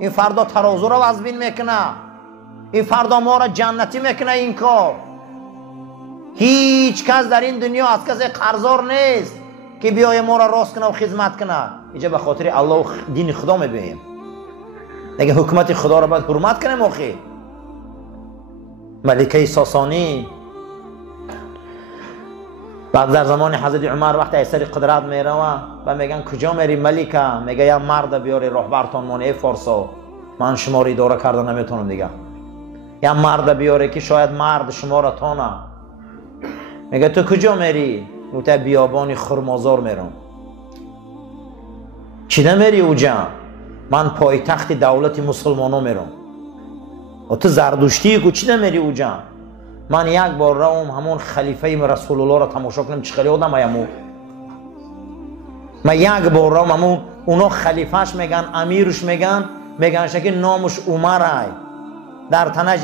این فردا ترازو را وزبین میکنه، این فردا ما را جنتی میکنه. این کار هیچ کس در این دنیا از کسی قرضدار نیست که بیای ما را راست کنه و خدمت کنه. اینجا به خاطر الله و دین خدا میبینیم. دیگه حکومت خدا را باید حرمت کنیم. آخی ملکه ساسانی بعد در زمان حضرت عمر وقتی ایسر قدرت میره و میگن کجا میری ملکه؟ میگه یا مرد بیاری رهبرتان مانه فارسا، من شما رو اداره کرده نمیتونم دیگه. یا مرد بیاری که شاید مرد شما را تانه. میگه تو کجا میری؟ گفته بیابانی خرمازار میرم. چیده میری اوجا؟ من پایتخت دولت مسلمانو میرم. و تو زردشتی کو چیده میری اوجا؟ من یک بار روم همون خلیفه رسول الله را تماشا کنم چه خیلی آدم هایمو. من یک بار روم همون اونا خلیفهش میگن امیرش میگن شکل نامش عمر های در تنج